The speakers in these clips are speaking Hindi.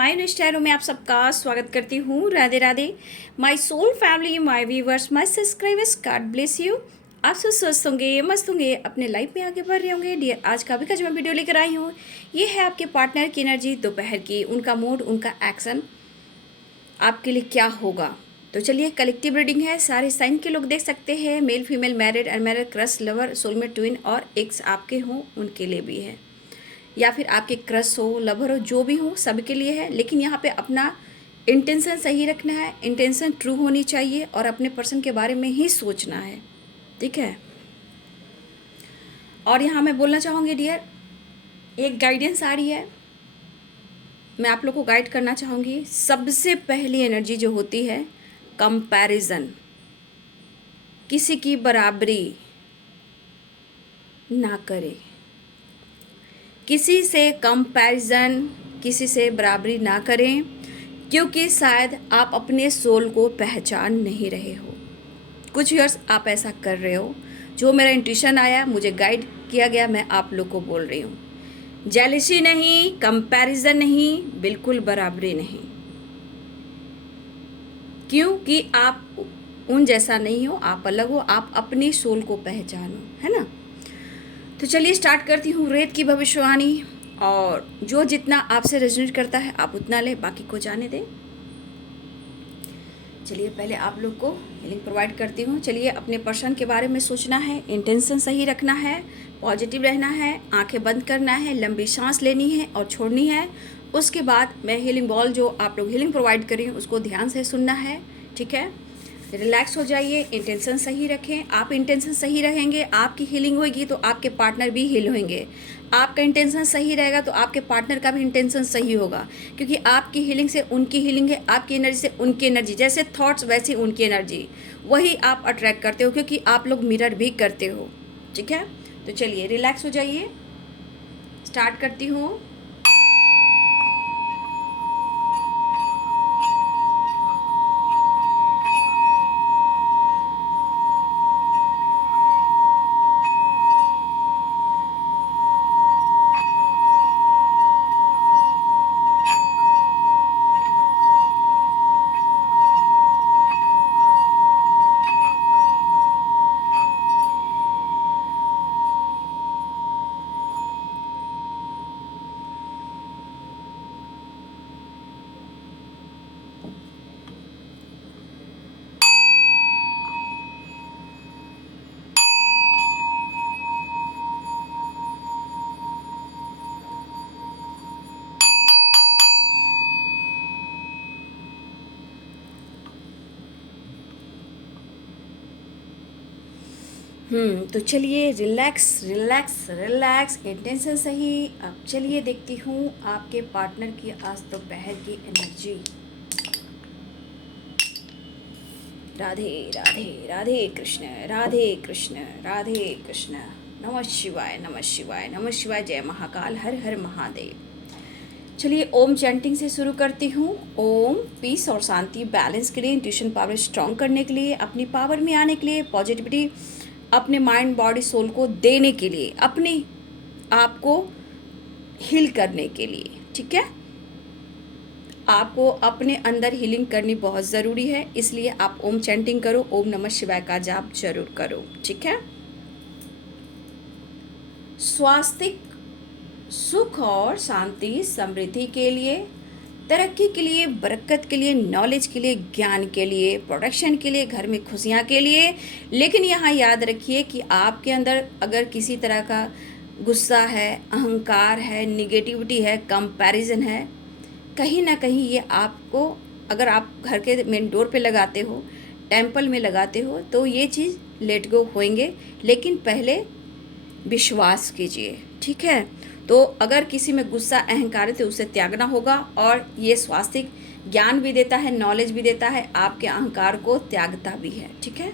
माय इंस्टाग्राम में आप सबका स्वागत करती हूँ। Radhe Radhe my soul family, my viewers, my subscribers, God bless you. आप सब स्वस्थ होंगे, मस्त होंगे, अपने लाइफ में आगे बढ़ रहे होंगे। डियर, आज का भी जो मैं वीडियो लेकर आई हूँ, ये है आपके पार्टनर की एनर्जी दोपहर की, उनका मूड, उनका एक्शन आपके लिए क्या होगा। तो चलिए, कलेक्टिव रीडिंग है, सारे साइन के लोग देख सकते हैं, male female, married unmarried, crush, lover, soulmate, twin और एक्स आपके हों उनके लिए भी है, या फिर आपके क्रश हो, लवर हो, जो भी हो सबके लिए है। लेकिन यहाँ पे अपना इंटेंशन सही रखना है, इंटेंशन ट्रू होनी चाहिए और अपने पर्सन के बारे में ही सोचना है, ठीक है। और यहाँ मैं बोलना चाहूँगी डियर, एक गाइडेंस आ रही है, मैं आप लोग को गाइड करना चाहूँगी। सबसे पहली एनर्जी जो होती है कंपैरिजन, किसी की बराबरी ना करें, किसी से कंपैरिजन, किसी से बराबरी ना करें, क्योंकि शायद आप अपने सोल को पहचान नहीं रहे हो। कुछ ईयर्स आप ऐसा कर रहे हो। जो मेरा इंट्यूशन आया, मुझे गाइड किया गया, मैं आप लोग को बोल रही हूँ। जेलसी नहीं, कंपैरिजन नहीं, बिल्कुल बराबरी नहीं, क्योंकि आप उन जैसा नहीं हो, आप अलग हो, आप अपने सोल को पहचानो, है ना। तो चलिए स्टार्ट करती हूँ रेत की भविष्यवाणी, और जो जितना आपसे रेजोनेट करता है आप उतना ले, बाकी को जाने दें। चलिए पहले आप लोग को हीलिंग प्रोवाइड करती हूँ। चलिए, अपने पर्सन के बारे में सोचना है, इंटेंशन सही रखना है, पॉजिटिव रहना है, आंखें बंद करना है, लंबी सांस लेनी है और छोड़नी है। उसके बाद मैं हीलिंग बॉल जो आप लोग हीलिंग प्रोवाइड कर रही हूँ उसको ध्यान से सुनना है, ठीक है। रिलैक्स हो जाइए, इंटेंशन सही रखें। आप इंटेंशन सही रहेंगे, आपकी हीलिंग होगी तो आपके पार्टनर भी हील होंगे। आपका इंटेंशन सही रहेगा तो आपके पार्टनर का भी इंटेंशन सही होगा, क्योंकि आपकी हीलिंग से उनकी हीलिंग है, आपकी एनर्जी से उनकी एनर्जी, जैसे थॉट्स वैसी उनकी एनर्जी, वही आप अट्रैक्ट करते हो, क्योंकि आप लोग मिरर भी करते हो, ठीक है। तो चलिए रिलैक्स हो जाइए, स्टार्ट करती हूँ। तो चलिए रिलैक्स रिलैक्स रिलैक्स, इंटेंशन सही। अब चलिए देखती हूँ आपके पार्टनर की आज दोपहर की एनर्जी। राधे राधे राधे कृष्ण, राधे कृष्ण, राधे कृष्ण। नमः शिवाय, नमः शिवाय, नमः शिवाय, जय महाकाल, हर हर महादेव। चलिए ओम चैंटिंग से शुरू करती हूँ। ओम पीस और शांति, बैलेंस के लिए, इंट्यूशन पावर स्ट्रॉन्ग करने के लिए, अपनी पावर में आने के लिए, पॉजिटिविटी अपने माइंड बॉडी सोल को देने के लिए, अपने आप को हील करने के लिए, ठीक है। आपको अपने अंदर हीलिंग करनी बहुत ज़रूरी है, इसलिए आप ओम चैंटिंग करो, ओम नमः शिवाय का जाप जरूर करो, ठीक है। स्वास्थ्य, सुख और शांति, समृद्धि के लिए, तरक्की के लिए, बरकत के लिए, नॉलेज के लिए, ज्ञान के लिए, प्रोडक्शन के लिए, घर में खुशियाँ के लिए। लेकिन यहाँ याद रखिए कि आपके अंदर अगर किसी तरह का गुस्सा है, अहंकार है, निगेटिविटी है, कंपैरिजन है, कहीं ना कहीं ये आपको, अगर आप घर के मेन डोर पे लगाते हो, टेंपल में लगाते हो, तो ये चीज़ लेट गो होएंगे। लेकिन पहले विश्वास कीजिए, ठीक है। तो अगर किसी में गुस्सा, अहंकार है तो उसे त्यागना होगा, और ये स्वास्थ्य ज्ञान भी देता है, नॉलेज भी देता है, आपके अहंकार को त्यागता भी है, ठीक है।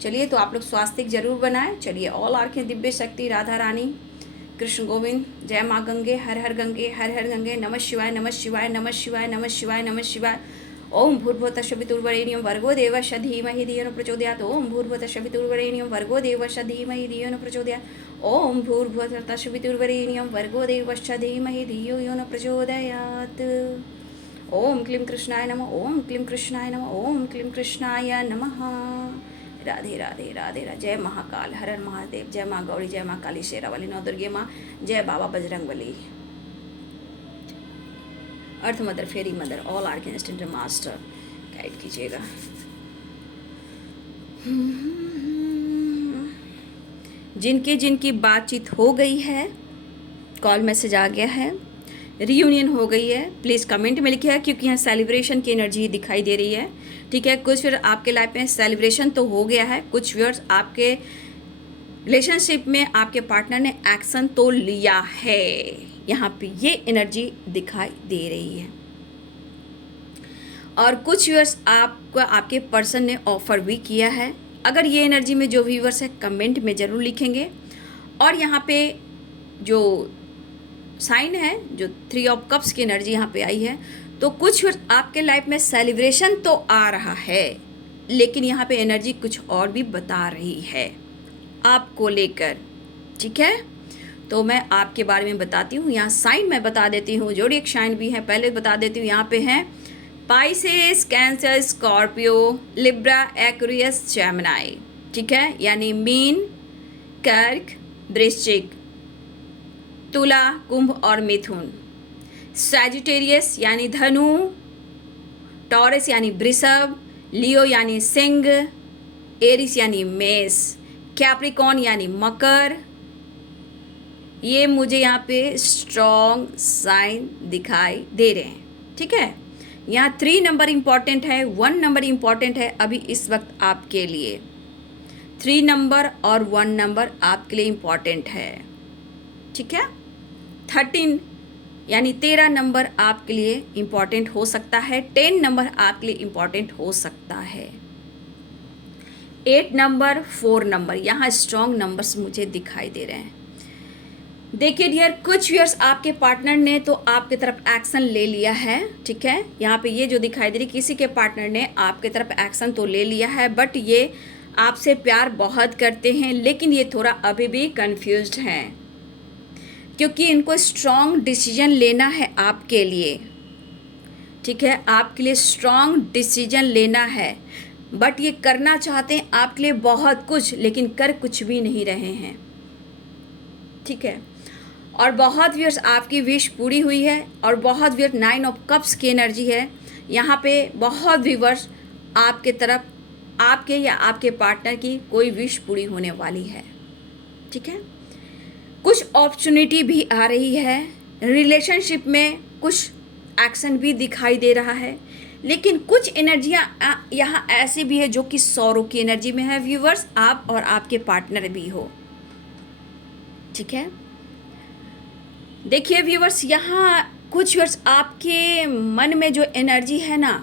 चलिए, तो आप लोग स्वास्थ्य जरूर बनाएं। चलिए, ऑल आर्खें दिव्य शक्ति, राधा रानी, कृष्ण गोविंद, जय माँ गंगे, हर हर गंगे, हर हर गंगे, नमः शिवाय, नमः शिवाय, नमः शिवाय, नमः शिवाय, नमः शिवाय। ओम भूर्भुवस्सुः पितुर्वरेण्यं भर्गो देवस्य धीमहि धियो न प्रचोदयात्। ओम भूर्भुवस्सुः पितुर्वरेण्यं भर्गो देवस्य धीमहि धियो न प्रचोदयात्। ओम भूर्भुवस्सुः पितुर्वरेण्यं भर्गो देवस्य धीमहि धियो न प्रचोदयात्। ओम क्लीं कृष्णाय नमः, ओम क्लीं कृष्णाय नमः, ओम क्लीं कृष्णाय नमः। राधे राधे राधे राधे। जय महाकाल, हर हर महादेव, जय माँ गौरी, जय माँ काली शेरावाली, नौ दुर्गे माँ, जय बाबा बजरंगबली। अर्थ मदर, फेरी मदर, ऑल आर्केनिस्ट मास्टर गाइड कीजिएगा। जिनकी जिनकी बातचीत हो गई है, कॉल मैसेज आ गया है, रीयूनियन हो गई है, प्लीज़ कमेंट में लिखिए, क्योंकि यहाँ सेलिब्रेशन की एनर्जी दिखाई दे रही है। ठीक है, कुछ फिर आपके लाइफ में सेलिब्रेशन तो हो गया है, कुछ व्यूअर्स आपके रिलेशनशिप में आपके पार्टनर ने एक्शन तो लिया है, यहाँ पे ये एनर्जी दिखाई दे रही है। और कुछ व्यूअर्स आपको आपके पर्सन ने ऑफर भी किया है। अगर ये एनर्जी में जो व्यूअर्स है कमेंट में ज़रूर लिखेंगे। और यहाँ पे जो साइन है, जो 3 ऑफ कप्स की एनर्जी यहाँ पे आई है, तो कुछ आपके लाइफ में सेलिब्रेशन तो आ रहा है, लेकिन यहाँ पे एनर्जी कुछ और भी बता रही है आपको लेकर। ठीक है, तो मैं आपके बारे में बताती हूँ। यहाँ साइन मैं बता देती हूँ, ज़ोडिएक साइन भी है, पहले बता देती हूँ। यहाँ पे हैं Pisces, cancer, Scorpio, Libra, Aquarius, Gemini. ठीक है, यानी मीन, कर्क, वृश्चिक, तुला, कुंभ और मिथुन। सैजिटेरियस यानी धनु, टॉरस यानी वृषभ, लियो यानी सिंह, एरिस यानी मेष, कैप्रिकॉर्न यानी मकर। ये मुझे यहाँ पे स्ट्रॉन्ग साइन दिखाई दे रहे हैं। ठीक है, यहाँ 3 नंबर इम्पॉर्टेंट है, 1 नंबर इम्पॉर्टेंट है अभी इस वक्त आपके लिए। 3 नंबर और 1 नंबर आपके लिए इम्पॉर्टेंट है। ठीक है, 13 यानी 13 नंबर आपके लिए इम्पॉर्टेंट हो सकता है, 10 नंबर आपके लिए इम्पॉर्टेंट हो सकता है, 8 नंबर, 4 नंबर, यहाँ स्ट्रॉन्ग नंबर्स मुझे दिखाई दे रहे हैं। देखिए डियर, कुछ व्यूअर्स आपके पार्टनर ने तो आपके तरफ एक्शन ले लिया है। ठीक है, यहाँ पे ये जो दिखाई दे रही, किसी के पार्टनर ने आपके तरफ एक्शन तो ले लिया है, बट ये आपसे प्यार बहुत करते हैं, लेकिन ये थोड़ा अभी भी कंफ्यूज्ड हैं, क्योंकि इनको स्ट्रॉन्ग डिसीजन लेना है आपके लिए। ठीक है, आपके लिए स्ट्रॉन्ग डिसीजन लेना है, बट ये करना चाहते हैं आपके लिए बहुत कुछ, लेकिन कर कुछ भी नहीं रहे हैं। ठीक है, और बहुत व्यूअर्स आपकी विश पूरी हुई है, और बहुत व्यूअर्स 9 ऑफ कप्स की एनर्जी है। यहाँ पे बहुत व्यूअर्स आपके तरफ, आपके या आपके पार्टनर की कोई विश पूरी होने वाली है। ठीक है, कुछ अपॉर्चुनिटी भी आ रही है, रिलेशनशिप में कुछ एक्शन भी दिखाई दे रहा है, लेकिन कुछ एनर्जियाँ यहाँ ऐसी भी है जो कि सौरों की एनर्जी में है व्यूअर्स, आप और आपके पार्टनर भी हो। ठीक है, देखिए व्यूअर्स, यहाँ कुछ व्यूअर्स आपके मन में जो एनर्जी है ना,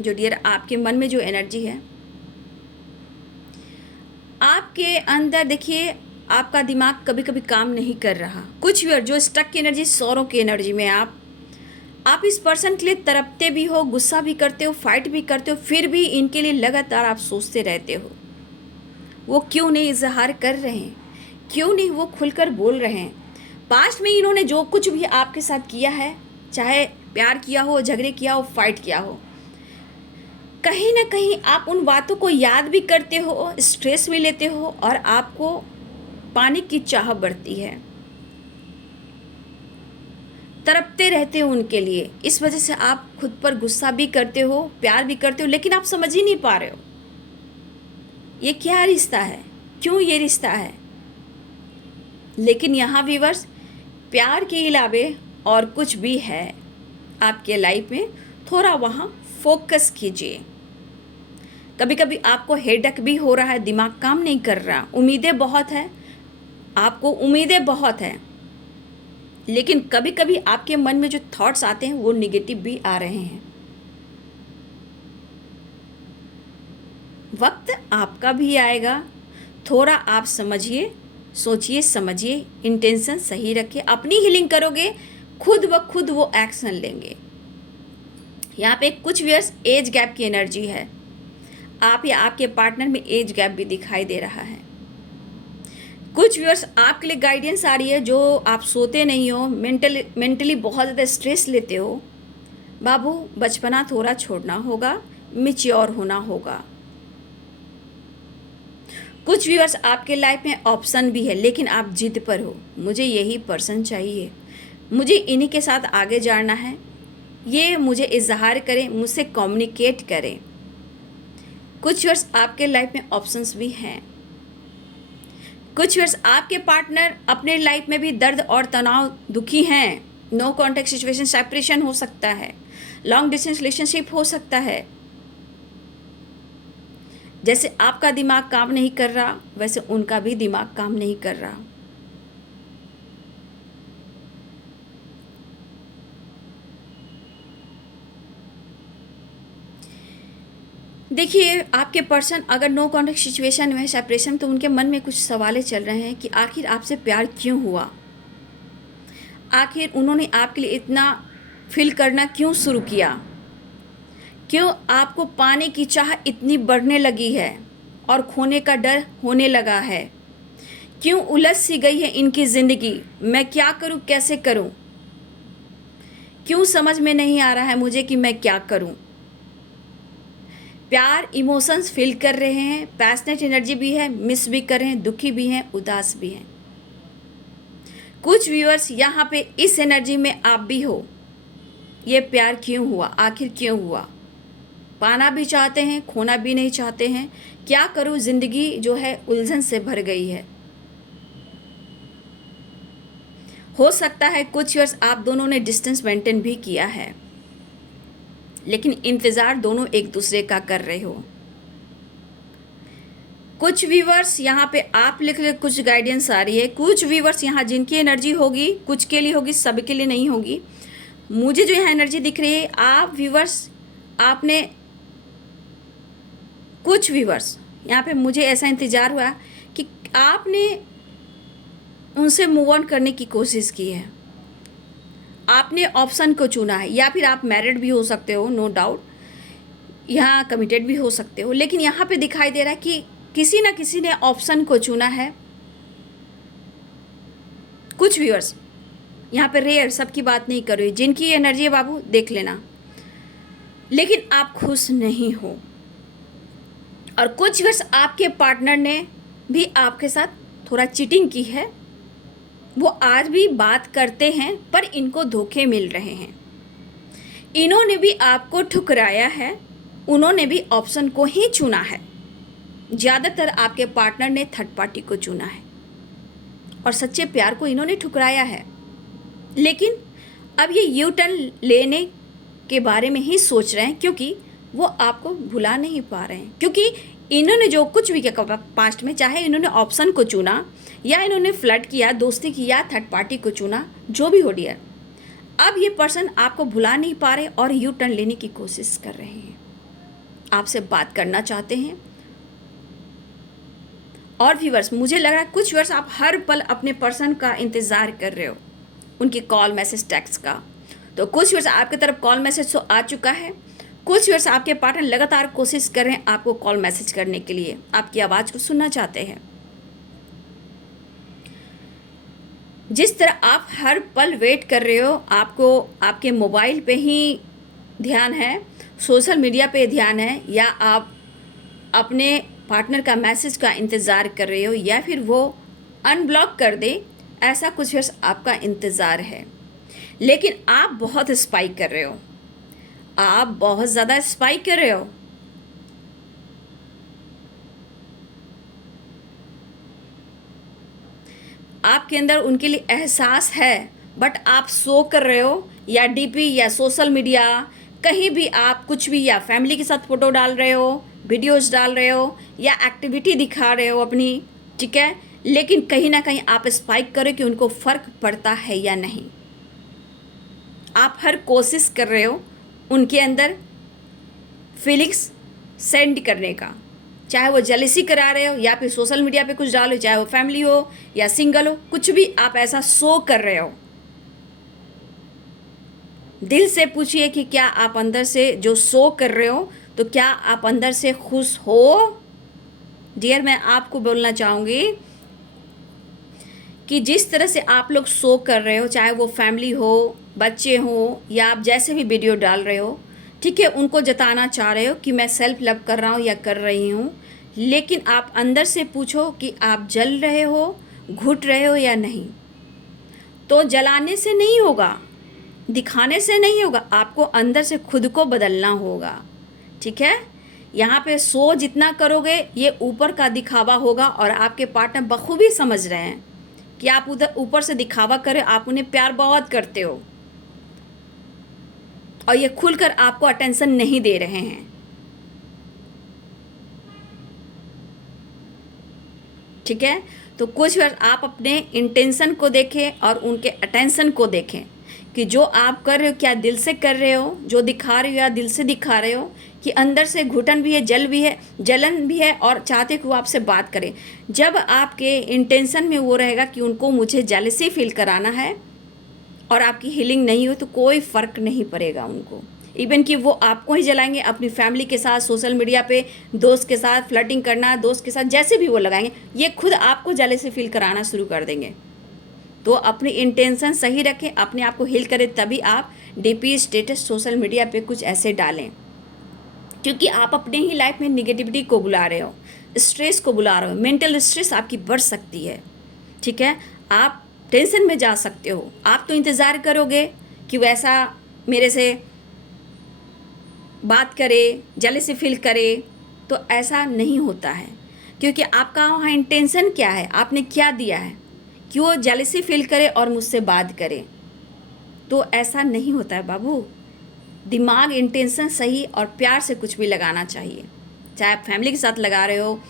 जो डियर आपके मन में जो एनर्जी है, आपके अंदर देखिए आपका दिमाग कभी कभी काम नहीं कर रहा। कुछ व्यूअर्स जो स्टक की एनर्जी, सौरों की एनर्जी में आप इस पर्सन के लिए तड़पते भी हो, गुस्सा भी करते हो, फाइट भी करते हो, फिर भी इनके लिए लगातार आप सोचते रहते हो। वो क्यों नहीं इजहार कर रहे हैं, क्यों नहीं वो खुलकर बोल रहे हैं। पास्ट में इन्होंने जो कुछ भी आपके साथ किया है, चाहे प्यार किया हो, झगड़े किया हो, फाइट किया हो, कहीं ना कहीं आप उन बातों को याद भी करते हो, स्ट्रेस भी लेते हो, और आपको पाने की चाह बढ़ती है, तड़पते रहते हो उनके लिए। इस वजह से आप खुद पर गुस्सा भी करते हो, प्यार भी करते हो, लेकिन आप समझ ही नहीं पा रहे हो ये क्या रिश्ता है, क्यों ये रिश्ता है। लेकिन यहाँ व्यूअर्स, प्यार के अलावे और कुछ भी है आपके लाइफ में, थोड़ा वहाँ फोकस कीजिए। कभी कभी आपको हेडेक भी हो रहा है, दिमाग काम नहीं कर रहा, उम्मीदें बहुत है, आपको उम्मीदें बहुत हैं, लेकिन कभी कभी आपके मन में जो थॉट्स आते हैं वो निगेटिव भी आ रहे हैं। वक्त आपका भी आएगा, थोड़ा आप समझिए, सोचिए, समझिए, इंटेंशन सही रखिए, अपनी हीलिंग करोगे, खुद ब खुद वो एक्शन लेंगे। यहाँ पे कुछ व्यूअर्स एज गैप की एनर्जी है, आप या आपके पार्टनर में एज गैप भी दिखाई दे रहा है। कुछ व्यूअर्स आपके लिए गाइडेंस आ रही है, जो आप सोते नहीं हो, मेंटली बहुत ज़्यादा स्ट्रेस लेते हो, बाबू बचपना थोड़ा छोड़ना होगा, मैच्योर होना होगा। कुछ व्यूअर्स आपके लाइफ में ऑप्शन भी है, लेकिन आप जिद पर हो, मुझे यही पर्सन चाहिए, मुझे इन्हीं के साथ आगे जाना है, ये मुझे इजहार करें, मुझसे कम्युनिकेट करें। कुछ व्यूअर्स आपके लाइफ में ऑप्शंस भी हैं। कुछ व्यूअर्स आपके पार्टनर अपने लाइफ में भी दर्द और तनाव दुखी हैं। नो कॉन्टैक्ट सिचुएशन, सेपरेशन हो सकता है, लॉन्ग डिस्टेंस रिलेशनशिप हो सकता है। जैसे आपका दिमाग काम नहीं कर रहा, वैसे उनका भी दिमाग काम नहीं कर रहा। देखिए, आपके पर्सन अगर नो कॉन्टैक्ट सिचुएशन में है, सेपरेशन, तो उनके मन में कुछ सवालें चल रहे हैं कि आखिर आपसे प्यार क्यों हुआ, आखिर उन्होंने आपके लिए इतना फील करना क्यों शुरू किया, क्यों आपको पाने की चाह इतनी बढ़ने लगी है और खोने का डर होने लगा है, क्यों उलझ सी गई है इनकी ज़िंदगी, मैं क्या करूं, कैसे करूं, क्यों समझ में नहीं आ रहा है मुझे कि मैं क्या करूं। प्यार इमोशंस फील कर रहे हैं, पैशनेट एनर्जी भी है, मिस भी कर रहे हैं, दुखी भी हैं, उदास भी हैं। कुछ व्यूअर्स यहाँ पे इस एनर्जी में आप भी हो। ये प्यार क्यों हुआ, आखिर क्यों हुआ, पाना भी चाहते हैं, खोना भी नहीं चाहते हैं, क्या करूं, ज़िंदगी जो है उलझन से भर गई है। हो सकता है कुछ व्यूअर्स आप दोनों ने डिस्टेंस मेंटेन भी किया है, लेकिन इंतज़ार दोनों एक दूसरे का कर रहे हो। कुछ व्यूअर्स यहाँ पे आप लिख रहे, कुछ गाइडेंस आ रही है। कुछ व्यूअर्स यहाँ जिनकी एनर्जी होगी, कुछ के लिए होगी, सबके लिए नहीं होगी। मुझे जो यहाँ एनर्जी दिख रही है, आप व्यूअर्स आपने, कुछ व्यूअर्स यहाँ पे मुझे ऐसा इंतज़ार हुआ कि आपने उनसे मूव ऑन करने की कोशिश की है, आपने ऑप्शन को चुना है, या फिर आप मैरिड भी हो सकते हो, नो डाउट, यहाँ कमिटेड भी हो सकते हो, लेकिन यहाँ पे दिखाई दे रहा है कि किसी ना किसी ने ऑप्शन को चुना है। कुछ व्यूअर्स यहाँ पे रेयर, सबकी बात नहीं कर रही, जिनकी एनर्जी है बाबू देख लेना, लेकिन आप खुश नहीं हो। और कुछ व्यूअर्स आपके पार्टनर ने भी आपके साथ थोड़ा चीटिंग की है, वो आज भी बात करते हैं पर इनको धोखे मिल रहे हैं, इन्होंने भी आपको ठुकराया है, उन्होंने भी ऑप्शन को ही चुना है। ज़्यादातर आपके पार्टनर ने थर्ड पार्टी को चुना है और सच्चे प्यार को इन्होंने ठुकराया है। लेकिन अब ये यू टर्न लेने के बारे में ही सोच रहे हैं, क्योंकि वो आपको भुला नहीं पा रहे हैं, क्योंकि इन्होंने जो कुछ भी किया पास्ट में, चाहे इन्होंने ऑप्शन को चुना या इन्होंने फ्लर्ट किया, दोस्ती की या थर्ड पार्टी को चुना, जो भी हो डियर, अब ये पर्सन आपको भुला नहीं पा रहे और यू टर्न लेने की कोशिश कर रहे हैं, आपसे बात करना चाहते हैं। और व्यूअर्स मुझे लग रहा है कुछ व्यूअर्स आप हर पल अपने पर्सन का इंतज़ार कर रहे हो, उनकी कॉल, मैसेज, टेक्स्ट का। तो कुछ व्यूअर्स आपकी तरफ कॉल मैसेज तो आ चुका है, कुछ व्यूअर्स आपके पार्टनर लगातार कोशिश कर रहे हैं आपको कॉल मैसेज करने के लिए, आपकी आवाज़ को सुनना चाहते हैं। जिस तरह आप हर पल वेट कर रहे हो, आपको आपके मोबाइल पे ही ध्यान है, सोशल मीडिया पे ध्यान है, या आप अपने पार्टनर का मैसेज का इंतज़ार कर रहे हो, या फिर वो अनब्लॉक कर दे, ऐसा कुछ व्यूअर्स आपका इंतज़ार है। लेकिन आप बहुत स्पाई कर रहे हो, आप बहुत ज़्यादा स्पाई कर रहे हो। आपके अंदर उनके लिए एहसास है, बट आप शो कर रहे हो, या डीपी या सोशल मीडिया कहीं भी आप कुछ भी, या फैमिली के साथ फ़ोटो डाल रहे हो, वीडियोस डाल रहे हो, या एक्टिविटी दिखा रहे हो अपनी, ठीक है, लेकिन कहीं ना कहीं आप स्पाइक करो कि उनको फ़र्क पड़ता है या नहीं। आप हर कोशिश कर रहे हो उनके अंदर फीलिंग्स सेंड करने का, चाहे वो जेलसी करा रहे हो या फिर सोशल मीडिया पे कुछ डालो, चाहे वो फैमिली हो या सिंगल हो, कुछ भी आप ऐसा शो कर रहे हो। दिल से पूछिए कि क्या आप अंदर से जो शो कर रहे हो, तो क्या आप अंदर से खुश हो? डियर, मैं आपको बोलना चाहूँगी कि जिस तरह से आप लोग शो कर रहे हो, चाहे वो फैमिली हो, बच्चे हों, या आप जैसे भी वीडियो डाल रहे हो, ठीक है, उनको जताना चाह रहे हो कि मैं सेल्फ लव कर रहा हूँ या कर रही हूँ, लेकिन आप अंदर से पूछो कि आप जल रहे हो, घुट रहे हो या नहीं। तो जलाने से नहीं होगा, दिखाने से नहीं होगा, आपको अंदर से खुद को बदलना होगा, ठीक है। यहाँ पे शो जितना करोगे ये ऊपर का दिखावा होगा, और आपके पार्टनर बखूबी समझ रहे हैं कि आप उधर ऊपर से दिखावा करें, आप उन्हें प्यार बहुत करते हो, और ये खुलकर आपको अटेंशन नहीं दे रहे हैं, ठीक है। तो कुछ बार आप अपने इंटेंशन को देखें और उनके अटेंशन को देखें कि जो आप कर रहे हो क्या दिल से कर रहे हो, जो दिखा रहे हो या दिल से दिखा रहे हो, कि अंदर से घुटन भी है, जलन भी है, और चाहते कि वो आपसे बात करें। जब आपके इंटेंशन में वो रहेगा कि उनको मुझे जेलसी फील कराना है, और आपकी हीलिंग नहीं हो, तो कोई फ़र्क नहीं पड़ेगा उनको। इवन कि वो आपको ही जलाएंगे, अपनी फैमिली के साथ, सोशल मीडिया पे दोस्त के साथ फ्लर्टिंग करना, दोस्त के साथ जैसे भी वो लगाएंगे, ये खुद आपको जेलसी फील कराना शुरू कर देंगे। तो अपनी इंटेंशन सही रखें, अपने आप को हील करें, तभी आप डीपी स्टेटस सोशल मीडिया पे कुछ ऐसे डालें, क्योंकि आप अपने ही लाइफ में निगेटिविटी को बुला रहे हो, स्ट्रेस को बुला रहे हो, मेंटल स्ट्रेस आपकी बढ़ सकती है, ठीक है। आप टेंशन में जा सकते हो, आप तो इंतज़ार करोगे कि वैसा मेरे से बात करे, जेलसी फील करे, तो ऐसा नहीं होता है, क्योंकि आपका वहाँ इंटेंशन क्या है, आपने क्या दिया है कि वो जेलसी फील करे और मुझसे बात करे। तो ऐसा नहीं होता है बाबू। दिमाग, इंटेंशन सही और प्यार से कुछ भी लगाना चाहिए, चाहे आप फैमिली के साथ लगा रहे हो,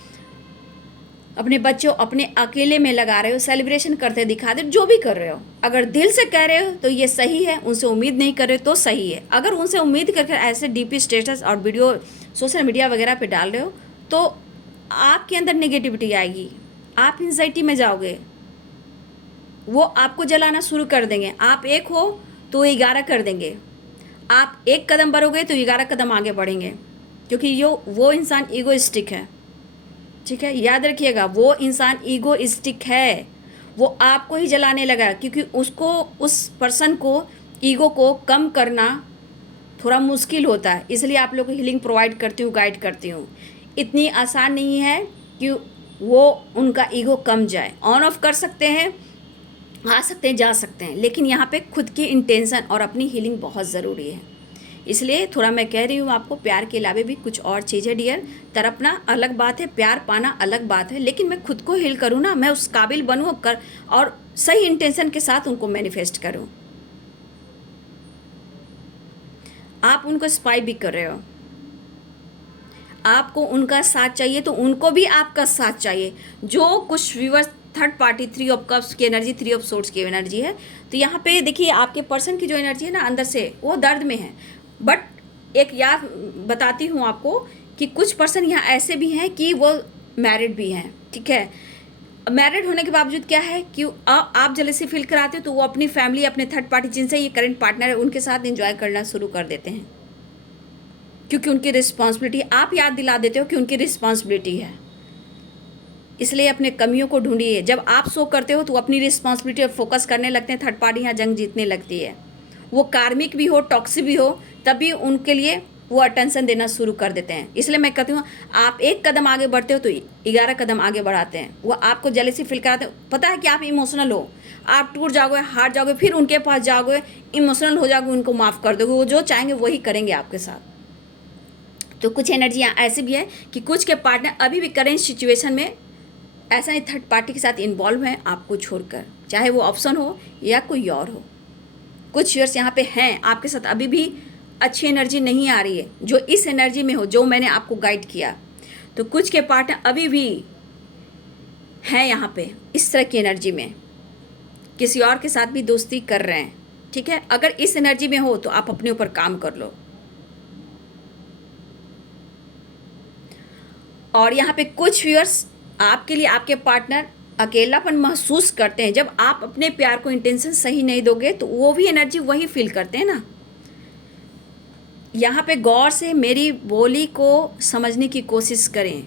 अपने बच्चों, अपने अकेले में लगा रहे हो, सेलिब्रेशन करते दिखा दे, जो भी कर रहे हो, अगर दिल से कह रहे हो तो ये सही है, उनसे उम्मीद नहीं कर रहे तो सही है। अगर उनसे उम्मीद करके ऐसे डीपी स्टेटस और वीडियो सोशल मीडिया वगैरह पे डाल रहे हो, तो आपके अंदर नेगेटिविटी आएगी, आप एंजाइटी में जाओगे, वो आपको जलाना शुरू कर देंगे। आप एक हो तो 11 कर देंगे, आप एक कदम बढ़ोगे तो 11 कदम आगे बढ़ेंगे, क्योंकि वो इंसान ईगोइस्टिक है, ठीक है। याद रखिएगा, वो इंसान ईगोइस्टिक है, वो आपको ही जलाने लगा, क्योंकि उसको, उस पर्सन को, ईगो को कम करना थोड़ा मुश्किल होता है, इसलिए आप लोग को हीलिंग प्रोवाइड करती हूँ, गाइड करती हूँ। इतनी आसान नहीं है कि वो उनका ईगो कम जाए। ऑन ऑफ कर सकते हैं, आ सकते हैं, जा सकते हैं, लेकिन यहाँ पे खुद की इंटेंशन और अपनी हीलिंग बहुत ज़रूरी है। इसलिए थोड़ा मैं कह रही हूँ आपको, प्यार के अलावा भी कुछ और चीज़ें डियर, तड़पना अलग बात है, प्यार पाना अलग बात है, लेकिन मैं खुद को हील करूँ ना, मैं उस काबिल बनूँ कर, और सही इंटेंशन के साथ उनको मैनिफेस्ट करूँ। आप उनको स्पाई भी कर रहे हो, आपको उनका साथ चाहिए, तो उनको भी आपका साथ चाहिए। जो कुछ viewers third party, 3 of cups की एनर्जी, 3 ऑफ सोर्ड्स की एनर्जी है, तो यहाँ पे देखिए आपके पर्सन की जो एनर्जी है ना, अंदर से वो दर्द में है। बट एक याद बताती हूँ आपको कि कुछ पर्सन यहाँ ऐसे भी हैं कि वो मैरिड भी हैं, ठीक है। मैरिड होने के बावजूद क्या है कि आप जेलसी फील कराते हो, तो वो अपनी फैमिली, अपने थर्ड पार्टी जिनसे ये करंट पार्टनर है, उनके साथ एंजॉय करना शुरू कर देते हैं, क्योंकि उनकी रिस्पॉन्सिबिलिटी, आप याद दिला देते हो कि उनकी रिस्पॉन्सिबिलिटी है। इसलिए अपने कमियों को ढूंढिए। जब आप शो करते हो तो अपनी रिस्पॉन्सिबिलिटी पर फोकस करने लगते हैं, थर्ड पार्टी यहाँ जंग जीतने लगती है। वो कार्मिक भी हो, टॉक्सिक भी हो, तभी उनके लिए वो अटेंशन देना शुरू कर देते हैं। इसलिए मैं कहती हूँ, आप एक कदम आगे बढ़ते हो तो 11 कदम आगे बढ़ाते हैं। वो आपको जेलसी फील कराते हैं, पता है कि आप इमोशनल हो, आप टूट जाओगे, हार जाओगे, फिर उनके पास जाओगे, इमोशनल हो जाओगे, उनको माफ़ कर दोगे, वो जो चाहेंगे वही करेंगे आपके साथ। तो कुछ एनर्जियाँ ऐसी भी है कि कुछ के पार्टनर अभी भी करेंट सिचुएशन में ऐसा नहीं, थर्ड पार्टी के साथ इन्वॉल्व हैं आपको छोड़कर, चाहे वो ऑप्शन हो या कोई और हो। कुछ यूर्स यहाँ पे हैं आपके साथ, अभी भी अच्छी एनर्जी नहीं आ रही है, जो इस एनर्जी में हो, जो मैंने आपको गाइड किया। तो कुछ के पार्टनर अभी भी हैं यहाँ पे इस तरह की एनर्जी में, किसी और के साथ भी दोस्ती कर रहे हैं, ठीक है। अगर इस एनर्जी में हो तो आप अपने ऊपर काम कर लो। और यहाँ पे कुछ व्यूअर्स आपके लिए, आपके पार्टनर अकेलापन महसूस करते हैं। जब आप अपने प्यार को इंटेंशन सही नहीं दोगे तो वो भी एनर्जी वही फील करते हैं ना। यहाँ पे गौर से मेरी बोली को समझने की कोशिश करें,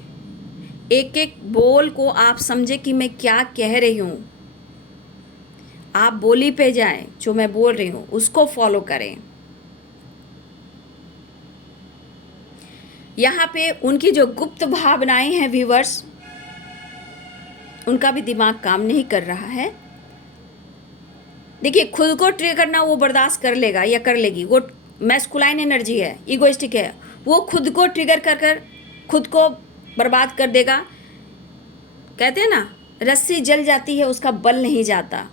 एक एक बोल को आप समझे कि मैं क्या कह रही हूँ। आप बोली पे जाएं, जो मैं बोल रही हूँ उसको फॉलो करें। यहाँ पे उनकी जो गुप्त भावनाएं हैं व्यूवर्स, उनका भी दिमाग काम नहीं कर रहा है। देखिए, खुद को ट्रिगर करना वो बर्दाश्त कर लेगा या कर लेगी, वो मैस्कुलाइन एनर्जी है, ईगोइस्टिक है, वो खुद को ट्रिगर कर कर खुद को बर्बाद कर देगा। कहते हैं ना, रस्सी जल जाती है उसका बल नहीं जाता,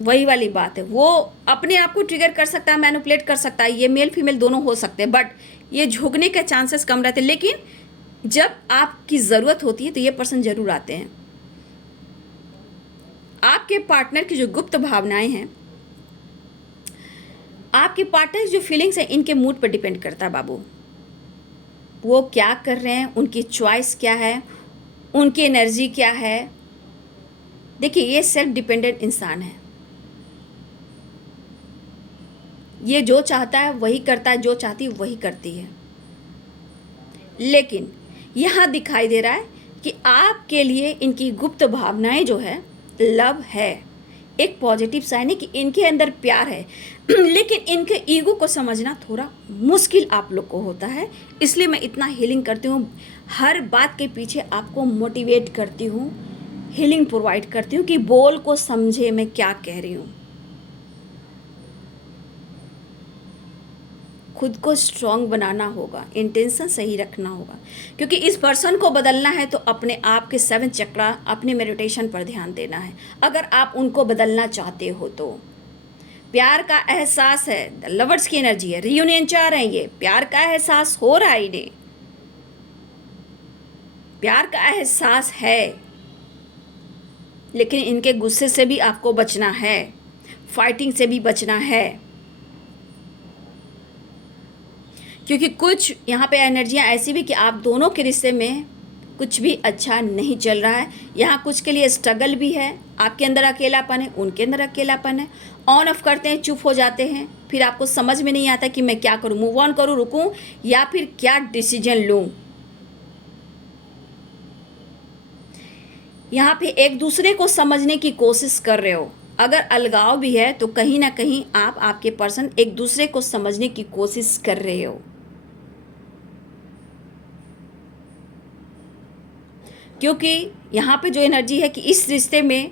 वही वाली बात है। वो अपने आप को ट्रिगर कर सकता है, मैनिपुलेट कर सकता है, ये मेल फीमेल दोनों हो सकते हैं, बट ये झुकने के चांसेस कम रहते हैं। लेकिन जब आपकी ज़रूरत होती है तो ये पर्सन ज़रूर आते हैं। आपके पार्टनर की जो गुप्त भावनाएं हैं, आपके पार्टनर की जो फीलिंग्स हैं, इनके मूड पर डिपेंड करता है बाबू। वो क्या कर रहे हैं, उनकी चॉइस क्या है, उनकी एनर्जी क्या है। देखिए, ये सेल्फ डिपेंडेंट इंसान है, ये जो चाहता है वही करता है, जो चाहती है वही करती है। लेकिन यहाँ दिखाई दे रहा है कि आपके लिए इनकी गुप्त भावनाएं जो है, लव है, एक पॉजिटिव साइन है कि इनके अंदर प्यार है। लेकिन इनके ईगो को समझना थोड़ा मुश्किल आप लोग को होता है, इसलिए मैं इतना हीलिंग करती हूँ, हर बात के पीछे आपको मोटिवेट करती हूँ, हीलिंग प्रोवाइड करती हूँ कि बोल को समझे मैं क्या कह रही हूँ। खुद को स्ट्रॉन्ग बनाना होगा, इंटेंशन सही रखना होगा, क्योंकि इस पर्सन को बदलना है तो अपने आप के 7 चक्रा, अपने मेडिटेशन पर ध्यान देना है। अगर आप उनको बदलना चाहते हो तो प्यार का एहसास है, लवर्स की एनर्जी है, रियूनियन चाह रहे हैं, ये प्यार का एहसास हो रहा है इन्हें, प्यार का एहसास है। लेकिन इनके गुस्से से भी आपको बचना है, फाइटिंग से भी बचना है, क्योंकि कुछ यहाँ पे एनर्जियाँ ऐसी भी कि आप दोनों के रिश्ते में कुछ भी अच्छा नहीं चल रहा है। यहाँ कुछ के लिए स्ट्रगल भी है, आपके अंदर अकेलापन है, उनके अंदर अकेलापन है। ऑन ऑफ करते हैं, चुप हो जाते हैं, फिर आपको समझ में नहीं आता कि मैं क्या करूँ, मूव ऑन करूँ, रुकूँ, या फिर क्या डिसीजन लूँ। यहाँ पे एक दूसरे को समझने की कोशिश कर रहे हो। अगर अलगाव भी है तो कहीं ना कहीं आप, आपके पर्सन एक दूसरे को समझने की कोशिश कर रहे हो, क्योंकि यहाँ पे जो एनर्जी है कि इस रिश्ते में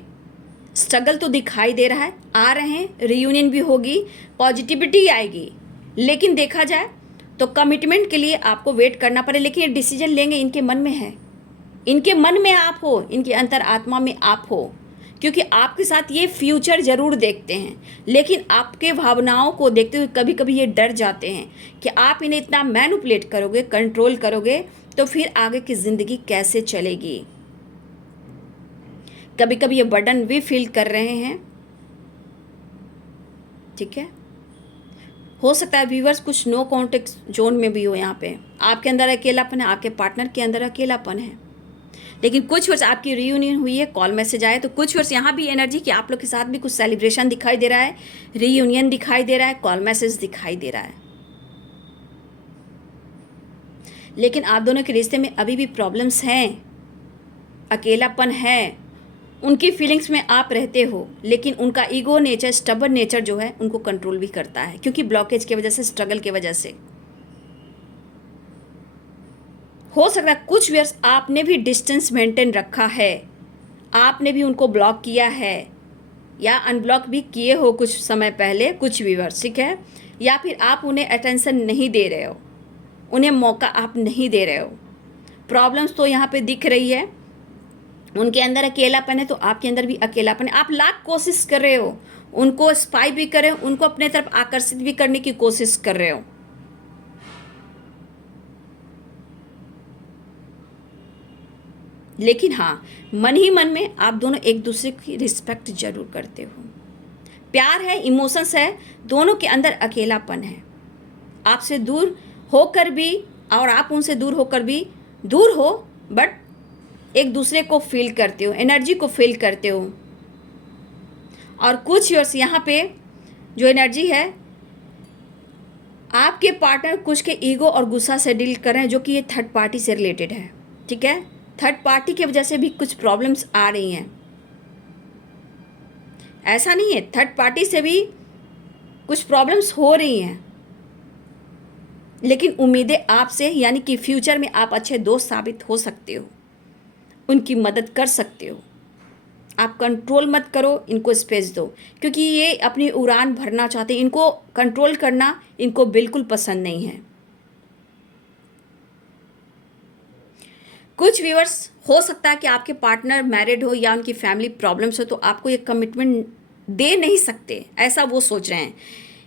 स्ट्रगल तो दिखाई दे रहा है, आ रहे हैं, रियूनियन भी होगी, पॉजिटिविटी आएगी, लेकिन देखा जाए तो कमिटमेंट के लिए आपको वेट करना पड़े। लेकिन ये डिसीजन लेंगे, इनके मन में है, इनके मन में आप हो, इनके अंतर आत्मा में आप हो, क्योंकि आपके साथ ये फ्यूचर ज़रूर देखते हैं। लेकिन आपके भावनाओं को देखते हुए कभी कभी ये डर जाते हैं कि आप इन्हें इतना मैनिपुलेट करोगे, कंट्रोल करोगे, तो फिर आगे की ज़िंदगी कैसे चलेगी। कभी कभी ये बर्डन भी फील कर रहे हैं, ठीक है। हो सकता है व्यूवर्स कुछ नो कॉन्टेक्ट जोन में भी हो, यहाँ पे आपके अंदर अकेलापन है, आपके पार्टनर के अंदर अकेलापन है। लेकिन कुछ वर्ष आपकी रीयूनियन हुई है, कॉल मैसेज आए, तो कुछ वर्ष यहाँ भी एनर्जी कि आप लोग के साथ भी कुछ सेलिब्रेशन दिखाई दे रहा है, रीयूनियन दिखाई दे रहा है, कॉल मैसेज दिखाई दे रहा है। लेकिन आप दोनों के रिश्ते में अभी भी प्रॉब्लम्स हैं, अकेलापन है, उनकी फीलिंग्स में आप रहते हो, लेकिन उनका ईगो नेचर, स्टबर्न नेचर जो है, उनको कंट्रोल भी करता है, क्योंकि ब्लॉकेज की वजह से, स्ट्रगल की वजह से। हो सकता है कुछ वर्ष आपने भी डिस्टेंस मेंटेन रखा है, आपने भी उनको ब्लॉक किया है या अनब्लॉक भी किए हो कुछ समय पहले, कुछ व्यूअर्स, ठीक है। या फिर आप उन्हें अटेंशन नहीं दे रहे हो, उन्हें मौका आप नहीं दे रहे हो। प्रॉब्लम्स तो यहाँ पे दिख रही है, उनके अंदर अकेलापन है तो आपके अंदर भी अकेलापन है। आप लाख कोशिश कर रहे हो, उनको स्पाई भी कर रहे हो, उनको अपने तरफ आकर्षित भी करने की कोशिश कर रहे हो। लेकिन हाँ, मन ही मन में आप दोनों एक दूसरे की रिस्पेक्ट जरूर करते हो। प्यार है, इमोशंस है, दोनों के अंदर अकेलापन है। आपसे दूर होकर भी और आप उनसे दूर होकर भी, दूर हो बट एक दूसरे को फील करते हो, एनर्जी को फील करते हो। और कुछ वर्ष यहाँ पे जो एनर्जी है, आपके पार्टनर कुछ के ईगो और गुस्सा से डील कर रहे हैं, जो कि ये थर्ड पार्टी से रिलेटेड है, ठीक है। थर्ड पार्टी की वजह से भी कुछ प्रॉब्लम्स आ रही हैं। ऐसा नहीं है, थर्ड पार्टी से भी कुछ प्रॉब्लम्स हो रही हैं, लेकिन उम्मीदें आपसे, यानी कि फ्यूचर में आप अच्छे दोस्त साबित हो सकते हो, उनकी मदद कर सकते हो। आप कंट्रोल मत करो, इनको स्पेस दो, क्योंकि ये अपनी उड़ान भरना चाहते हैं। इनको कंट्रोल करना इनको बिल्कुल पसंद नहीं है। कुछ व्यूअर्स, हो सकता है कि आपके पार्टनर मैरिड हो या उनकी फैमिली प्रॉब्लम्स हो, तो आपको ये कमिटमेंट दे नहीं सकते, ऐसा वो सोच रहे हैं।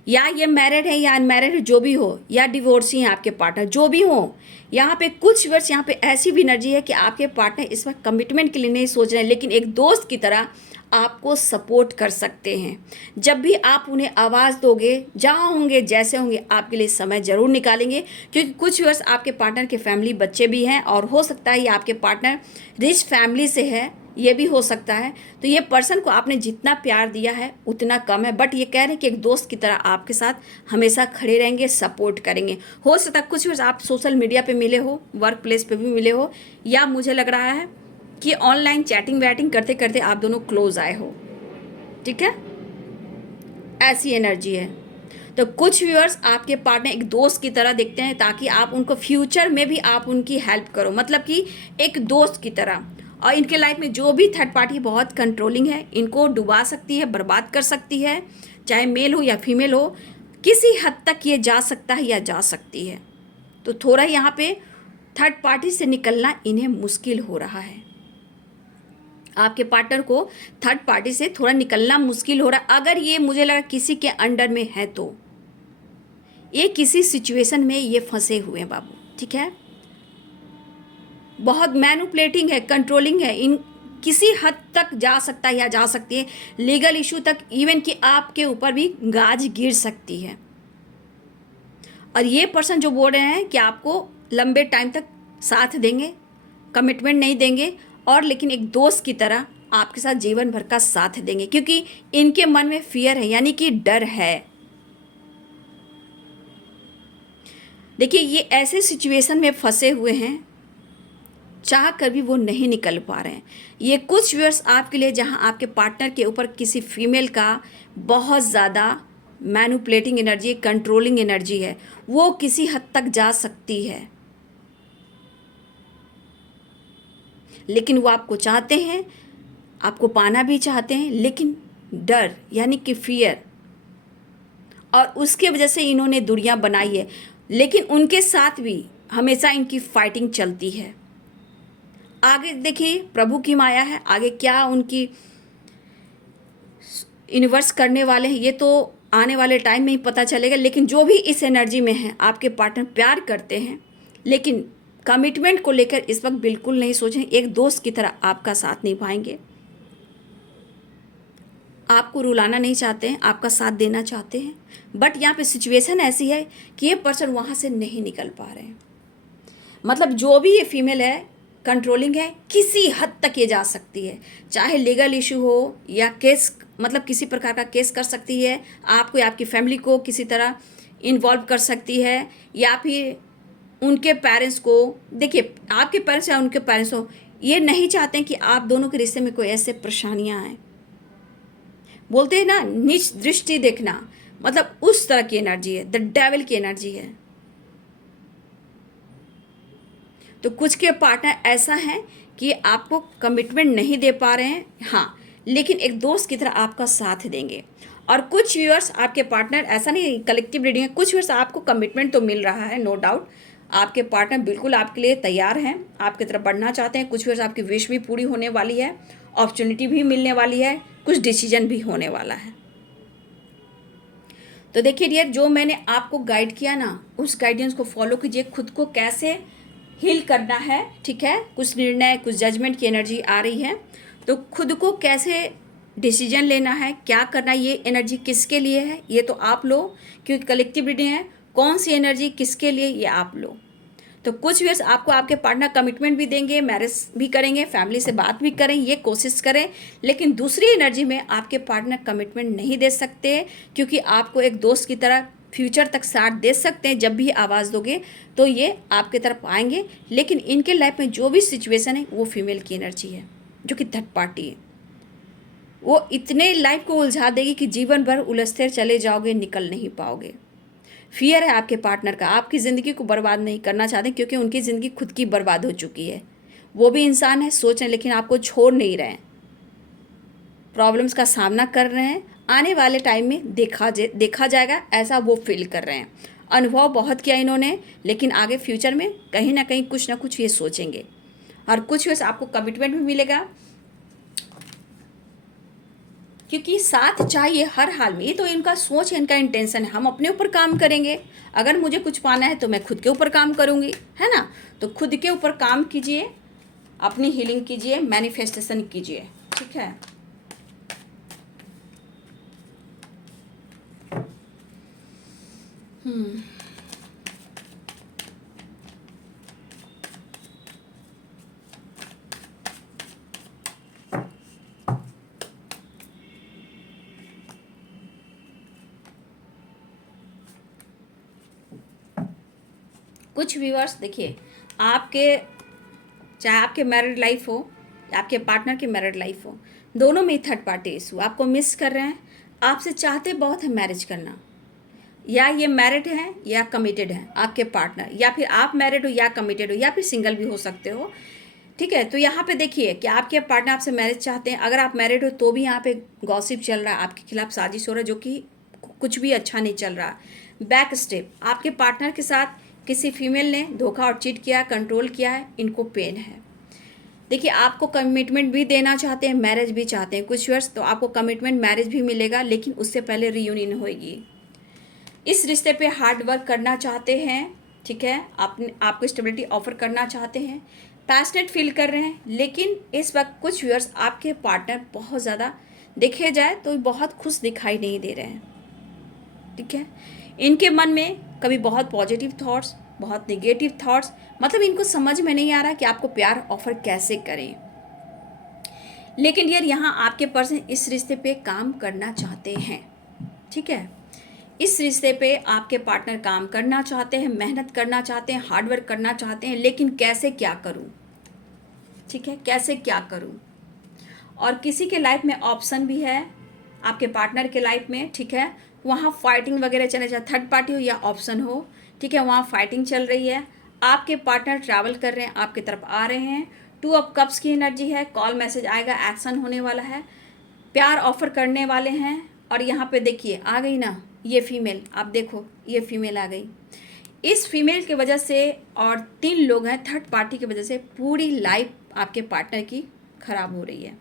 या ये मैरिड है या अनमैरिड जो भी हो, या डिवोर्सी हैं आपके पार्टनर, जो भी हो, यहाँ पे कुछ व्यूअर्स, यहाँ पे ऐसी भी एनर्जी है कि आपके पार्टनर इस वक्त कमिटमेंट के लिए नहीं सोच रहे हैं, लेकिन एक दोस्त की तरह आपको सपोर्ट कर सकते हैं। जब भी आप उन्हें आवाज़ दोगे, जहाँ होंगे, जैसे होंगे, आपके लिए समय ज़रूर निकालेंगे, क्योंकि कुछ व्यूअर्स आपके पार्टनर के फैमिली बच्चे भी हैं, और हो सकता है ये आपके पार्टनर रिच फैमिली से है, ये भी हो सकता है। तो ये पर्सन को आपने जितना प्यार दिया है उतना कम है, बट ये कह रहे हैं कि एक दोस्त की तरह आपके साथ हमेशा खड़े रहेंगे, सपोर्ट करेंगे। हो सकता है कुछ व्यूअर्स आप सोशल मीडिया पे मिले हो, वर्क प्लेस पे भी मिले हो, या मुझे लग रहा है कि ऑनलाइन चैटिंग वैटिंग करते करते आप दोनों क्लोज आए हो, ठीक है, ऐसी एनर्जी है। तो कुछ व्यूअर्स आपके पार्टनर एक दोस्त की तरह देखते हैं, ताकि आप उनको फ्यूचर में भी आप उनकी हेल्प करो, मतलब कि एक दोस्त की तरह। और इनके लाइफ में जो भी थर्ड पार्टी बहुत कंट्रोलिंग है, इनको डुबा सकती है, बर्बाद कर सकती है, चाहे मेल हो या फीमेल हो, किसी हद तक ये जा सकता है या जा सकती है। तो थोड़ा यहाँ पे थर्ड पार्टी से निकलना इन्हें मुश्किल हो रहा है। आपके पार्टनर को थर्ड पार्टी से थोड़ा निकलना मुश्किल हो रहा है। अगर ये मुझे लगा किसी के अंडर में है, तो ये किसी सिचुएशन में ये फंसे हुए हैं बाबू, ठीक है। बहुत मैनिपुलेटिंग है, कंट्रोलिंग है, इन किसी हद तक जा सकता है या जा सकती है, लीगल इशू तक, इवन कि आपके ऊपर भी गाज गिर सकती है। और ये पर्सन जो बोल रहे हैं कि आपको लंबे टाइम तक साथ देंगे, कमिटमेंट नहीं देंगे, और लेकिन एक दोस्त की तरह आपके साथ जीवन भर का साथ देंगे, क्योंकि इनके मन में फियर है, यानी कि डर है। देखिए, ये ऐसे सिचुएशन में फंसे हुए हैं, चाह कर भी वो नहीं निकल पा रहे हैं। ये कुछ व्यूअर्स आपके लिए, जहां आपके पार्टनर के ऊपर किसी फीमेल का बहुत ज़्यादा मैनिपुलेटिंग एनर्जी, कंट्रोलिंग एनर्जी है, वो किसी हद तक जा सकती है, लेकिन वो आपको चाहते हैं, आपको पाना भी चाहते हैं, लेकिन डर, यानी कि फियर, और उसके वजह से इन्होंने दूरियां बनाई है। लेकिन उनके साथ भी हमेशा इनकी फाइटिंग चलती है। आगे देखिए, प्रभु की माया है, आगे क्या उनकी यूनिवर्स करने वाले हैं, ये तो आने वाले टाइम में ही पता चलेगा। लेकिन जो भी इस एनर्जी में है, आपके पार्टनर प्यार करते हैं, लेकिन कमिटमेंट को लेकर इस वक्त बिल्कुल नहीं सोचें। एक दोस्त की तरह आपका साथ निभाएंगे, आपको रुलाना नहीं चाहते हैं, आपका साथ देना चाहते हैं। बट यहाँ पे सिचुएशन ऐसी है कि ये पर्सन वहाँ से नहीं निकल पा रहे हैं। मतलब जो भी ये फीमेल है, कंट्रोलिंग है, किसी हद तक ये जा सकती है, चाहे लीगल इशू हो या केस, मतलब किसी प्रकार का केस कर सकती है, आपको या आपकी फैमिली को किसी तरह इन्वॉल्व कर सकती है, या फिर उनके पेरेंट्स को। देखिए, आपके पेरेंट्स या उनके पेरेंट्स हो, ये नहीं चाहते हैं कि आप दोनों के रिश्ते में कोई ऐसे परेशानियां आए। बोलते हैं ना, नीच दृष्टि देखना, मतलब उस तरह की एनर्जी है, द डेविल की एनर्जी है। तो कुछ के पार्टनर ऐसा है कि आपको कमिटमेंट नहीं दे पा रहे हैं, हाँ, लेकिन एक दोस्त की तरह आपका साथ देंगे। और कुछ व्यूअर्स आपके पार्टनर, ऐसा नहीं कलेक्टिव रीडिंग है, कुछ व्यूअर्स आपको कमिटमेंट तो मिल रहा है, नो डाउट, आपके पार्टनर बिल्कुल आपके लिए तैयार हैं, आपकी तरफ बढ़ना चाहते हैं। कुछ व्यूअर्स आपकी विश भी पूरी होने वाली है, अपॉर्चुनिटी भी मिलने वाली है, कुछ डिसीजन भी होने वाला है। तो देखिए डियर, जो मैंने आपको गाइड किया ना, उस गाइडेंस को फॉलो कीजिए। खुद को कैसे हील करना है, ठीक है, कुछ निर्णय, कुछ जजमेंट की एनर्जी आ रही है, तो खुद को कैसे डिसीजन लेना है, क्या करना है, ये एनर्जी किसके लिए है, ये तो आप लो, क्योंकि कलेक्टिव रीडिंग है, कौन सी एनर्जी किसके लिए, ये आप लो। तो कुछ व्यूअर्स आपको आपके पार्टनर कमिटमेंट भी देंगे, मैरिज भी करेंगे, फैमिली से बात भी करें, ये कोशिश करें। लेकिन दूसरी एनर्जी में आपके पार्टनर कमिटमेंट नहीं दे सकते, क्योंकि आपको एक दोस्त की तरह फ्यूचर तक साथ दे सकते हैं। जब भी आवाज़ दोगे तो ये आपके तरफ आएंगे, लेकिन इनके लाइफ में जो भी सिचुएशन है वो फीमेल की एनर्जी है, जो कि थर्ड पार्टी है। वो इतने लाइफ को उलझा देगी कि जीवन भर उलझते चले जाओगे, निकल नहीं पाओगे। फियर है आपके पार्टनर का, आपकी ज़िंदगी को बर्बाद नहीं करना चाहते, क्योंकि उनकी ज़िंदगी खुद की बर्बाद हो चुकी है। वो भी इंसान है, सोच रहे हैं, लेकिन आपको छोड़ नहीं रहे हैं। प्रॉब्लम्स का सामना कर रहे हैं, आने वाले टाइम में देखा जाएगा, ऐसा वो फील कर रहे हैं। अनुभव बहुत किया इन्होंने, लेकिन आगे फ्यूचर में कहीं ना कहीं कुछ ना कुछ ये सोचेंगे, और कुछ वैसे आपको कमिटमेंट भी मिलेगा, क्योंकि साथ चाहिए हर हाल में। ये तो इनका सोच है, इनका इंटेंशन है। हम अपने ऊपर काम करेंगे, अगर मुझे कुछ पाना है तो मैं खुद के ऊपर काम करूँगी, है ना। तो खुद के ऊपर काम कीजिए, अपनी हीलिंग कीजिए, मैनिफेस्टेशन कीजिए, ठीक है। कुछ व्यूअर्स देखिए, आपके चाहे आपके मैरिड लाइफ हो या आपके पार्टनर की मैरिड लाइफ हो, दोनों में थर्ड पार्टी इशू आपको मिस कर रहे हैं। आपसे चाहते बहुत है मैरिज करना, या ये मैरिड है या कमिटेड है आपके पार्टनर, या फिर आप मैरिड हो या कमिटेड हो, या फिर सिंगल भी हो सकते हो, ठीक है। तो यहाँ पे देखिए कि आपके पार्टनर आपसे मैरिज चाहते हैं। अगर आप मैरिड हो तो भी यहाँ पे गॉसिप चल रहा है, आपके खिलाफ साजिश हो रहा है, जो कि कुछ भी अच्छा नहीं चल रहा। बैक स्टेप, आपके पार्टनर के साथ किसी फीमेल ने धोखा और चीट किया, कंट्रोल किया है, इनको पेन है। देखिए, आपको कमिटमेंट भी देना चाहते हैं, मैरिज भी चाहते हैं कुछ वर्ष, तो आपको कमिटमेंट मैरिज भी मिलेगा, लेकिन उससे पहले रीयूनियन होगी। इस रिश्ते पे हार्ड वर्क करना चाहते हैं, ठीक है। आपको स्टेबिलिटी ऑफर करना चाहते हैं, पैशनेट फील कर रहे हैं, लेकिन इस वक्त कुछ व्यूअर्स आपके पार्टनर बहुत ज़्यादा देखे जाए तो बहुत खुश दिखाई नहीं दे रहे हैं, ठीक है। इनके मन में कभी बहुत पॉजिटिव थॉट्स, बहुत नेगेटिव थॉट्स, मतलब इनको समझ में नहीं आ रहा कि आपको प्यार ऑफर कैसे करें। लेकिन यार यहाँ आपके पर्सन इस रिश्ते पे काम करना चाहते हैं, ठीक है। इस रिश्ते पे आपके पार्टनर काम करना चाहते हैं, मेहनत करना चाहते हैं, हार्डवर्क करना चाहते हैं, लेकिन कैसे क्या करूं, ठीक है, कैसे क्या करूं। और किसी के लाइफ में ऑप्शन भी है, आपके पार्टनर के लाइफ में, ठीक है, वहाँ फाइटिंग वगैरह चले, चाहे थर्ड पार्टी हो या ऑप्शन हो, ठीक है, वहाँ फाइटिंग चल रही है। आपके पार्टनर ट्रैवल कर रहे हैं, आपकी तरफ आ रहे हैं। 2 ऑफ कप्स की एनर्जी है, कॉल मैसेज आएगा, एक्शन होने वाला है, प्यार ऑफर करने वाले हैं। और यहाँ पे देखिए आ गई ना ये फीमेल, आप देखो ये फीमेल आ गई। इस फीमेल की वजह से, और 3 लोग हैं थर्ड पार्टी की वजह से, पूरी लाइफ आपके पार्टनर की खराब हो रही है।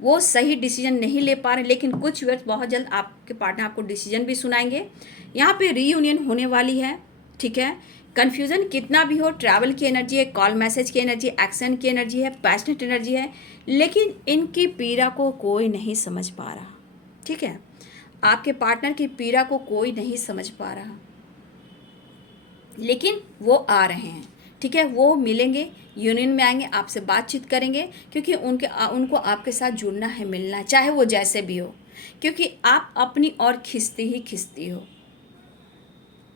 वो सही डिसीजन नहीं ले पा रहे, लेकिन कुछ वर्ष बहुत जल्द आपके पार्टनर आपको डिसीजन भी सुनाएंगे। यहाँ पे रीयूनियन होने वाली है, ठीक है। कन्फ्यूज़न कितना भी हो, ट्रैवल की एनर्जी है, कॉल मैसेज की एनर्जी, एक्शन की एनर्जी है, पैशनेट एनर्जी है, लेकिन इनकी पीड़ा को कोई नहीं समझ पा रहा, ठीक है। आपके पार्टनर की पीड़ा को कोई नहीं समझ पा रहा, लेकिन वो आ रहे हैं, ठीक है। वो मिलेंगे, यूनियन में आएंगे, आपसे बातचीत करेंगे, क्योंकि उनको आपके साथ जुड़ना है, मिलना है, चाहे वो जैसे भी हो, क्योंकि आप अपनी ओर खिंचती ही खिंचती हो,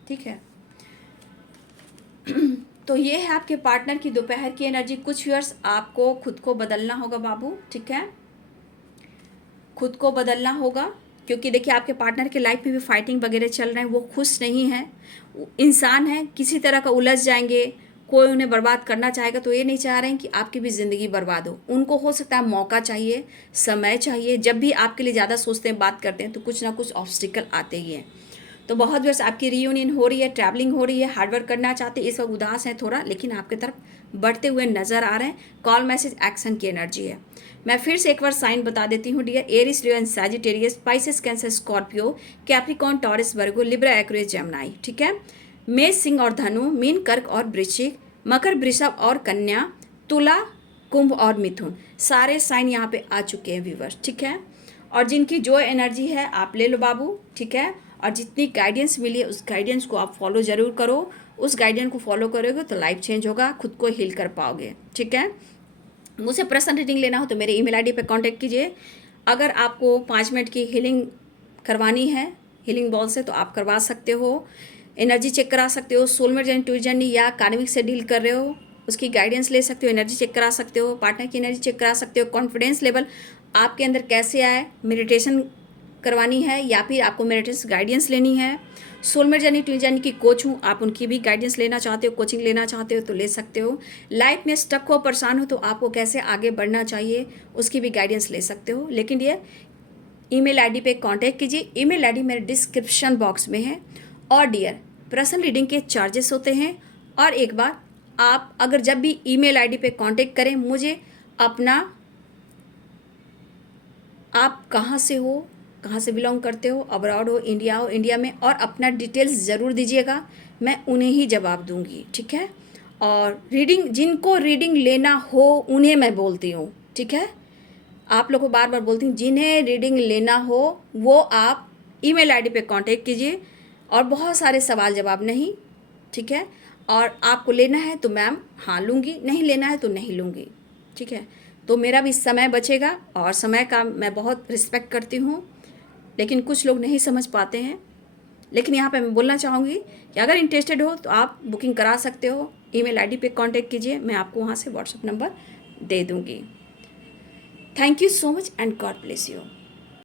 ठीक है। तो ये है आपके पार्टनर की दोपहर की एनर्जी। कुछ व्यूअर्स आपको खुद को बदलना होगा बाबू, ठीक है, खुद को बदलना होगा, क्योंकि देखिए आपके पार्टनर के लाइफ में भी फाइटिंग वगैरह चल रहे हैं, वो खुश नहीं है, इंसान है, किसी तरह का उलझ जाएंगे, कोई उन्हें बर्बाद करना चाहेगा, तो ये नहीं चाह रहे हैं कि आपकी भी ज़िंदगी बर्बाद हो। उनको हो सकता है मौका चाहिए, समय चाहिए। जब भी आपके लिए ज़्यादा सोचते हैं, बात करते हैं, तो कुछ ना कुछ ऑब्स्टिकल आते ही हैं। तो बहुत वर्ष आपकी रीयूनियन हो रही है, ट्रैवलिंग हो रही है, हार्डवर्क करना चाहते हैं, इस वक्त उदास हैं थोड़ा, लेकिन आपकी तरफ बढ़ते हुए नजर आ रहे हैं। कॉल मैसेज एक्शन की एनर्जी है। मैं फिर से एक बार साइन बता देती हूँ dear, Aries, Leo and Sagittarius, Pisces, Cancer, Scorpio, Capricorn, Taurus, Virgo, Libra, Aquarius, Gemini, ठीक है। मेष, सिंह और धनु, मीन, कर्क और वृश्चिक, मकर, वृषभ और कन्या, तुला, कुंभ और मिथुन, सारे साइन यहाँ पे आ चुके हैं व्यूवर्स, ठीक है। और जिनकी जो एनर्जी है आप ले लो बाबू, ठीक है। और जितनी गाइडेंस मिली है उस गाइडेंस को आप फॉलो ज़रूर करो। उस गाइडेंस को फॉलो करोगे तो लाइफ चेंज होगा, खुद को हील कर पाओगे, ठीक है। मुझसे पर्सनल रीडिंग लेना हो तो मेरे ईमेल आईडी पे कांटेक्ट कीजिए। अगर आपको 5 मिनट की हीलिंग करवानी है हीलिंग बॉल से, तो आप करवा सकते हो। एनर्जी चेक करा सकते हो, सोलमेट जर्नी, ट्विस्ट जर्नी, या कार्मिक से डील कर रहे हो, उसकी गाइडेंस ले सकते हो, एनर्जी चेक करा सकते हो, पार्टनर की एनर्जी चेक करा सकते हो, कॉन्फिडेंस लेवल आपके अंदर कैसे आए, मेडिटेशन करवानी है या फिर आपको मेडिटेशन गाइडेंस लेनी है। सोलमेट जर्नी ट्विन जर्नी की कोच हूँ, आप उनकी भी गाइडेंस लेना चाहते हो, कोचिंग लेना चाहते हो तो ले सकते हो। लाइफ में स्टक हो, परेशान हो तो आपको कैसे आगे बढ़ना चाहिए उसकी भी गाइडेंस ले सकते हो। लेकिन ये ईमेल आईडी पे कांटेक्ट कीजिए, ईमेल आईडी मेरे डिस्क्रिप्शन बॉक्स में है। और डियर, पर्सनल रीडिंग के चार्जेस होते हैं। और एक बार आप अगर जब भी ईमेल आईडी पे कांटेक्ट करें, मुझे अपना आप कहाँ से हो, कहाँ से बिलोंग करते हो, अब्रॉड हो, इंडिया हो, इंडिया में, और अपना डिटेल्स ज़रूर दीजिएगा, मैं उन्हें ही जवाब दूंगी, ठीक है। और रीडिंग, जिनको रीडिंग लेना हो उन्हें मैं बोलती हूँ, ठीक है। आप लोगों को बार बार बोलती हूँ, जिन्हें रीडिंग लेना हो वो आप ईमेल आईडी पे कांटेक्ट कीजिए, और बहुत सारे सवाल जवाब नहीं, ठीक है। और आपको लेना है तो मैम हाँ लूँगी, नहीं लेना है तो नहीं लूँगी, ठीक है। तो मेरा भी समय बचेगा, और समय का मैं बहुत रिस्पेक्ट करती हूँ, लेकिन कुछ लोग नहीं समझ पाते हैं। लेकिन यहाँ पे मैं बोलना चाहूँगी कि अगर इंटरेस्टेड हो तो आप बुकिंग करा सकते हो, ईमेल आईडी पे कांटेक्ट कीजिए, मैं आपको वहाँ से व्हाट्सएप नंबर दे दूँगी। Thank you so much and God bless you.